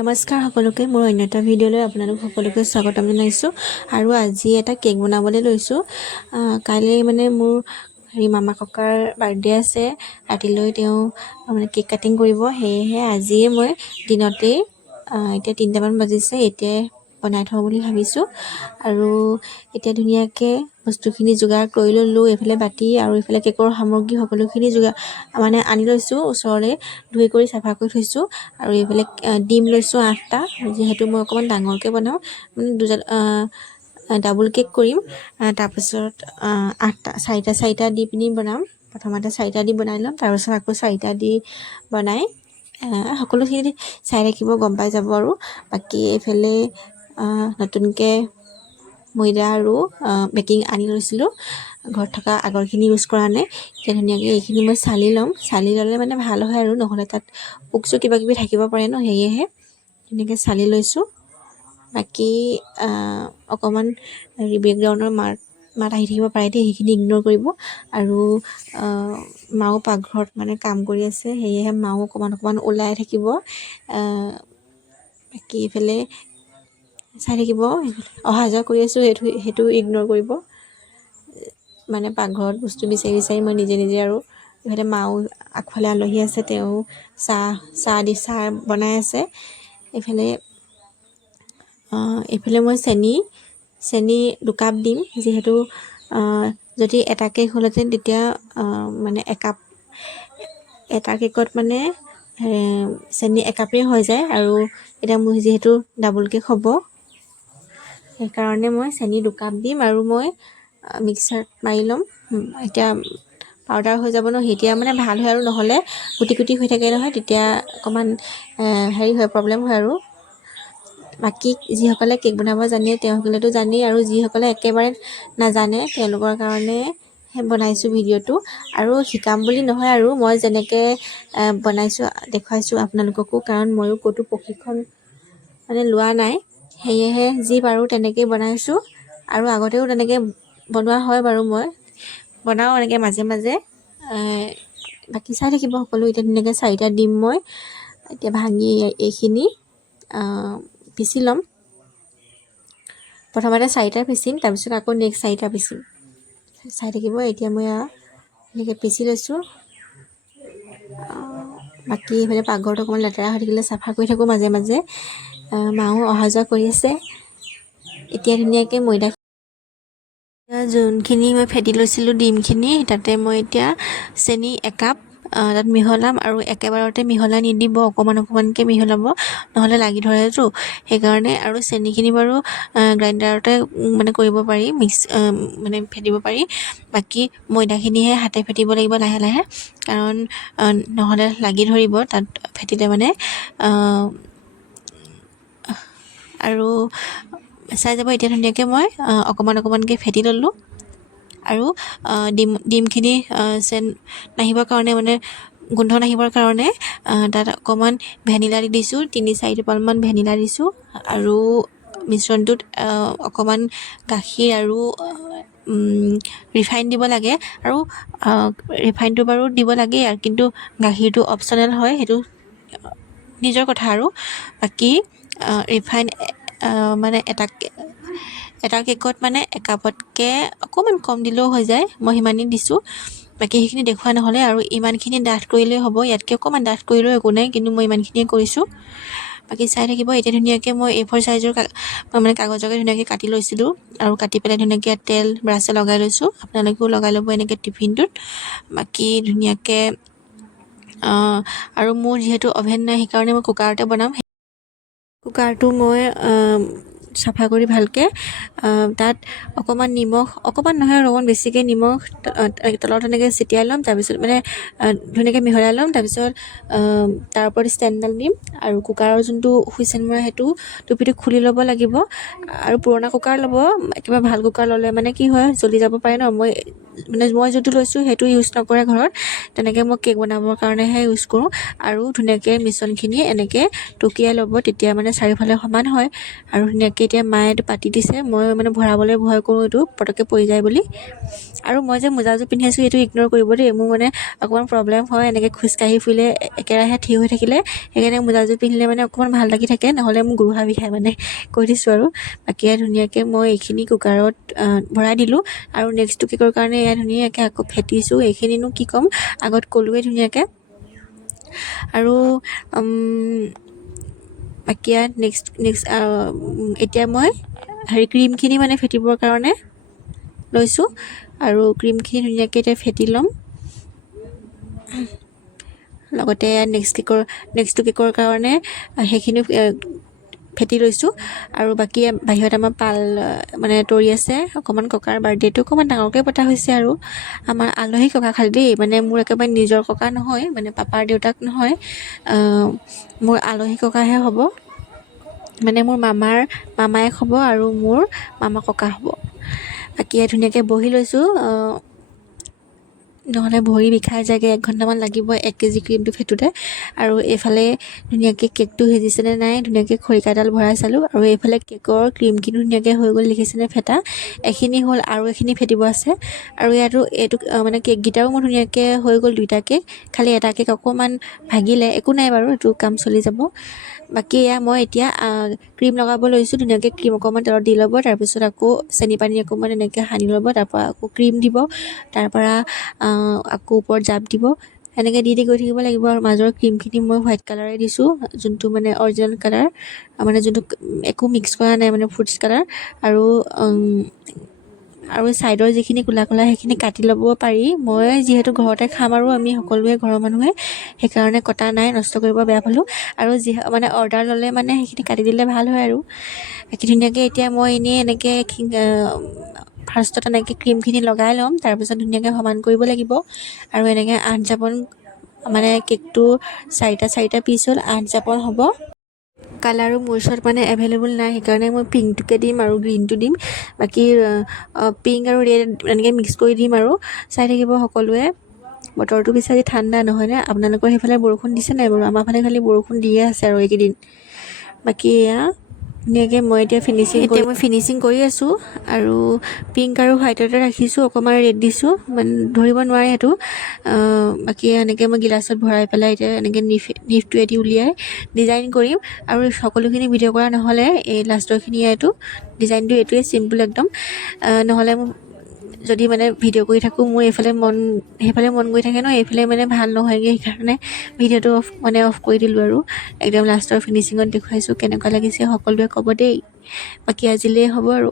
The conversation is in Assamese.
নমস্কাৰ সকলোকে মোৰ অন্য এটা ভিডিঅ'লৈ আপোনালোক সকলোকে স্বাগতম জনাইছোঁ আৰু আজি এটা কেক বনাবলৈ লৈছোঁ কাইলৈ মানে মোৰ মামা ককাৰ বাৰ্থডে আছে ৰাতিলৈ তেওঁ মানে কেক কাটিং কৰিব সেয়েহে আজিয়ে মই দিনতেই এতিয়া 3টামান বাজিছে এতিয়া বনাই থওঁ বুলি ভাবিছোঁ আৰু এতিয়া ধুনীয়াকৈ বস্তুখিনি যোগাৰ কৰি ল'লোঁ এইফালে বাতি আৰু এইফালে কেকৰ সামগ্ৰী সকলোখিনি যোগাৰ মানে আনি লৈছোঁ ওচৰৰে ধুই কৰি চাফা কৰি থৈছোঁ আৰু এইফালে ডিম লৈছোঁ 8টা যিহেতু মই অকণমান ডাঙৰকৈ বনাওঁ মানে ডাবল কেক কৰিম তাৰপিছত 8টা 4টা দি পিনি বনাম প্ৰথমতে 4টা দি বনাই ল'ম তাৰপিছত আকৌ 4টা দি বনাই সকলোখিনি চাই ৰাখিব গম পাই যাব আৰু বাকী এইফালে নতুনকৈ ময়দা আৰু বেকিং আনি লৈছিলোঁ ঘৰত থকা আগৰখিনি ইউজ কৰা নাই এতিয়া ধুনীয়াকৈ এইখিনি মই চালি ল'ম চালি ল'লে মানে ভাল হয় আৰু নহ'লে তাত পোক চোক কিবা কিবি থাকিব পাৰে ন সেয়েহে ধুনীয়াকৈ চালি লৈছোঁ বাকী অকণমান বেকগ্ৰাউণ্ডৰ মাত আহি থাকিব পাৰে দেই সেইখিনি ইগন'ৰ কৰিব আৰু মাও পাকঘৰত মানে কাম কৰি আছে সেয়েহে মাও অকণমান ওলাই থাকিব বাকী এইফালে চাই থাকিব অহা যোৱা কৰি আছোঁ সেইটো ইগন'ৰ কৰিব মানে পাকঘৰত বস্তু বিচাৰি বিচাৰি মই নিজে আৰু এইফালে মাও আগফালে আলহী আছে তেওঁ চাহ বনাই আছে এইফালে মই চেনি 2 কাপ দিম যিহেতু যদি এটা কেক হ'লহেঁতেন তেতিয়া মানে এটা কেকত মানে চেনি 1 কাপেই হৈ যায় আৰু এতিয়া মোৰ যিহেতু ডাবল কেক হ'ব সেইকাৰণে মই চেনি 2 কাপ দিম আৰু মই মিক্সাৰত মাৰি ল'ম এতিয়া পাউডাৰ হৈ যাব ন এতিয়া মানে ভাল হয় আৰু নহ'লে গুটি হৈ থাকে নহয় তেতিয়া অকণমান হেৰি হয় প্ৰব্লেম হয় আৰু বাকী যিসকলে কেক বনাব জানে তেওঁলোকেতো জানেই আৰু যিসকলে একেবাৰে নাজানে তেওঁলোকৰ কাৰণে বনাইছোঁ ভিডিঅ'টো আৰু শিকাম বুলি নহয় আৰু মই যেনেকৈ বনাইছোঁ দেখুৱাইছোঁ আপোনালোককো কাৰণ ময়ো ক'তো প্ৰশিক্ষণ মানে লোৱা নাই সেয়েহে যি পাৰোঁ তেনেকৈয়ে বনাইছোঁ আৰু আগতেও তেনেকৈ বনোৱা হয় বাৰু মই বনাওঁ এনেকৈ মাজে মাজে বাকী চাই থাকিব সকলো এতিয়া ধুনীয়াকৈ 4টা দিম মই এতিয়া ভাঙি এইখিনি পিচি ল'ম প্ৰথমতে 4টা পিচিম তাৰপিছত আকৌ নেক্সট 4টা পিচিম চাই থাকিব এতিয়া মই এনেকৈ পিচি লৈছোঁ বাকী এইফালে পাকঘৰটো অকণমান লেতেৰা হৈ থাকিলে চাফা কৰি থাকোঁ মাজে মাজে মাও অহা যোৱা কৰি আছে এতিয়া ধুনীয়াকৈ ময়দা যোনখিনি মই ফেটি লৈছিলোঁ ডিমখিনি তাতে মই এতিয়া চেনি 1 কাপ তাত মিহলাম আৰু একেবাৰতে মিহলাই নিদিব অকণমানকৈ মিহলাব নহ'লে লাগি ধৰেতো সেইকাৰণে আৰু চেনিখিনি বাৰু গ্ৰাইণ্ডাৰতে মানে কৰিব পাৰি মানে ফেটিব পাৰি বাকী ময়দাখিনিহে হাতে ফেটিব লাগিব লাহে লাহে কাৰণ নহ'লে লাগি ধৰিব তাত ফেটিলে মানে আৰু চাই যাব এতিয়া ধুনীয়াকৈ মই অকণমানকৈ ফেটি ল'লোঁ আৰু ডিমখিনি চেন নাহিবৰ কাৰণে মানে গোন্ধ নাহিবৰ কাৰণে তাত অকণমান ভেনিলা দি দিছোঁ 3-4 টোপালমান ভেনিলা দিছোঁ আৰু মিশ্ৰণটোত অকণমান গাখীৰ আৰু ৰিফাইন দিব লাগে আৰু ৰিফাইনটো বাৰু দিব লাগেই কিন্তু গাখীৰটো অপশ্যনেল হয় সেইটো নিজৰ কথা আৰু বাকী ৰিফাইন মানে এটা কেকত মানে 1 কাপতকৈ অকণমান কম দিলেও হৈ যায় মই সিমানেই দিছোঁ বাকী সেইখিনি দেখুওৱা নহ'লে আৰু ইমানখিনি ডাঠ কৰিলেই হ'ব ইয়াতকৈ অকণমান ডাঠ কৰিলেও একো নাই কিন্তু মই ইমানখিনিয়ে কৰিছোঁ বাকী চাই থাকিব এতিয়া ধুনীয়াকৈ মই A4 চাইজৰ মানে কাগজকে ধুনীয়াকৈ কাটি লৈছিলোঁ আৰু কাটি পেলাই ধুনীয়াকৈ তেল ব্ৰাছে লগাই লৈছোঁ আপোনালোকেও লগাই ল'ব এনেকৈ টিফিনটোত বাকী ধুনীয়াকৈ আৰু মোৰ যিহেতু অভেন নাই সেইকাৰণে মই কুকাৰতে বনাম কুকাৰটো মই চাফা কৰি ভালকৈ তাত অকণমান নিমখ অকণমান নহয় আৰু অকণমান বেছিকৈ নিমখ তলত এনেকৈ ছিটিয়াই ল'ম তাৰপিছত মানে ধুনীয়াকৈ মিহলাই ল'ম তাৰপিছত তাৰ ওপৰত ষ্টেণ্ডডাল দিম আৰু কুকাৰৰ যোনটো হুইচেল মৰা সেইটো টুপিটো খুলি ল'ব লাগিব আৰু পুৰণা কুকাৰ ল'ব একেবাৰে ভাল কুকাৰ ল'লে মানে কি হয় জ্বলি যাব পাৰে ন মই মানে মই যোনটো লৈছোঁ সেইটো ইউজ নকৰে ঘৰত, তেনেকৈ মই কেক বনাবৰ কাৰণেহে ইউজ কৰোঁ। আৰু ধুনীয়াকৈ মিশ্ৰণখিনি এনেকৈ টুকিয়াই ল'ব, তেতিয়া মানে চাৰিওফালে সমান হয়। আৰু ধুনীয়াকৈ এতিয়া মায়ে এইটো পাতি দিছে, মই মানে ভৰাবলৈ ভয় কৰোঁ এইটো পটককৈ পৰি যায় বুলি। আৰু মই যে মোজাযোৰ পিন্ধি আছোঁ এইটো ইগন'ৰ কৰিব দেই, মোৰ মানে অকণমান প্ৰব্লেম হয় এনেকৈ খোজকাঢ়ি ফুৰিলে, একেৰাহে থিয় হৈ থাকিলে, সেইকাৰণে মোজাযোৰ পিন্ধিলে মানে অকণমান ভাল লাগি থাকে, নহ'লে মোৰ গোৰোহা বিষায় মানে, কৈ দিছোঁ আৰু। বাকী ধুনীয়াকৈ মই এইখিনি কুকাৰত ভৰাই দিলোঁ। আৰু নেক্সটটো কেকৰ কাৰণে এয়া ধুনীয়াকৈ আকৌ ফেটিছোঁ, এইখিনিনো কি ক'ম, আগত ক'লোৱে ধুনীয়াকৈ। আৰু বাকী নেক্সট এতিয়া মই ক্ৰীমখিনি মানে ফেটিবৰ কাৰণে লৈছোঁ। আৰু ক্ৰীমখিনি ধুনীয়াকৈ এতিয়া ফেটি ল'ম। লগতে নেক্সটটো কেকৰ কাৰণে সেইখিনি ফেটি লৈছোঁ। আৰু বাকী বাহিৰত আমাৰ পাল মানে তৰি আছে, অকণমান ককাৰ বাৰ্থডেটো অকণমান ডাঙৰকৈ পতা হৈছে। আৰু আমাৰ আলহী ককা খালি দেই, মানে মোৰ একেবাৰে নিজৰ ককা নহয়, মানে পাপাৰ দেউতাক নহয়, মোৰ আলহী ককাহে হ'ব, মানে মোৰ মামায়েক হ'ব আৰু মোৰ মামা ককা হ'ব। বাকী ধুনীয়াকৈ বহি লৈছোঁ, নহ'লে ভৰি বিষাই যায়গৈ, 1 ঘণ্টামান লাগিব 1 কেজি ক্ৰীমটো ফেটোতে। আৰু এইফালে ধুনীয়াকৈ কেকটো সিজিছেনে নাই ধুনীয়াকৈ খৰিকাডাল ভৰাই চালোঁ। আৰু এইফালে কেকৰ ক্ৰীমখিনি ধুনীয়াকৈ হৈ গ'ল, দেখিছেনে ফেটা, এইখিনি হ'ল, আৰু এইখিনি ফেটিব আছে। আৰু এইটো মানে কেককেইটাও মোৰ ধুনীয়াকৈ হৈ গ'ল, 2টা কেক, খালি এটা কেক অকণমান ভাগিলে, একো নাই বাৰু, এইটো কাম চলি যাব। বাকী মই এতিয়া ক্ৰীম লগাব লৈছোঁ, ধুনীয়াকৈ ক্ৰীম অকণমান তেলত দি ল'ব, তাৰপিছত আকৌ চেনি পানী অকণমান এনেকৈ সানি ল'ব, তাৰপৰা আকৌ ক্ৰীম দিব, তাৰপৰা আকৌ ওপৰত জাপ দিব, এনেকৈ দি গৈ থাকিব লাগিব। আৰু মাজৰ ক্ৰীমখিনি মই হোৱাইট কালাৰে দিছোঁ, যোনটো মানে অৰিজিনেল কালাৰ, মানে যোনটো একো মিক্স কৰা নাই, মানে ফ্ৰুটছ কালাৰ। আৰু ছাইডৰ যিখিনি ক'লা ক'লা সেইখিনি কাটি ল'ব পাৰি, মই যিহেতু ঘৰতে খাম আৰু আমি সকলোৱে ঘৰৰ মানুহে, সেইকাৰণে কটা নাই, নষ্ট কৰিব বেয়া পালোঁ। আৰু মানে অৰ্ডাৰ ল'লে মানে সেইখিনি কাটি দিলে ভাল হয়। আৰু বাকী ধুনীয়াকৈ এতিয়া মই এনেই এনেকৈ ফাৰ্ষ্টত এনেকৈ ক্ৰীমখিনি লগাই ল'ম, তাৰপিছত ধুনীয়াকৈ সমান কৰিব লাগিব। আৰু এনেকৈ 8 জাপন, মানে কেকটো 4টা পিচ হ'ল, 8 জাপন হ'ব। কালাৰো মোৰ ওচৰত মানে এভেইলেবল নাই, সেইকাৰণে মই পিংকটোকে দিম আৰু গ্ৰীণটো দিম। বাকী পিংক আৰু ৰেড এনেকৈ মিক্স কৰি দিম। আৰু চাই থাকিব সকলোৱে। বতৰটো বেছি আজি ঠাণ্ডা নহয়নে? আপোনালোকৰ সেইফালে বৰষুণ দিছে নাই বাৰু? আমাৰ ফালে খালি বৰষুণ দিয়ে আছে আৰু এইকেইদিন। বাকী এয়া ধুনীয়াকৈ মই এতিয়া ফিনিচিং কৰি আছোঁ। আৰু পিংক আৰু হোৱাইটতে ৰাখিছোঁ, অকণমান ৰেড দিছোঁ, মানে ধৰিব নোৱাৰে সেইটো। বাকী এনেকৈ মই গিলাচত ভৰাই পেলাই এতিয়া এনেকৈ নিফটোৱেদি উলিয়াই ডিজাইন কৰিম। আৰু সকলোখিনি ভিডিঅ' কৰা নহ'লে, এই লাষ্টৰখিনি এইটো ডিজাইনটো এইটোৱে চিম্পুল একদম। নহ'লে মোৰ যদি মানে ভিডিঅ' কৰি থাকোঁ, মোৰ সেইফালে মন গৈ থাকে ন, এইফালে মানে ভাল নহয়গৈ, সেইকাৰণে ভিডিঅ'টো অফ কৰি দিলোঁ। আৰু একদম লাষ্টৰ ফিনিচিঙত দেখুৱাইছোঁ, কেনেকুৱা লাগিছে সকলোৱে ক'ব দেই। বাকী আজিলৈ হ'ব আৰু।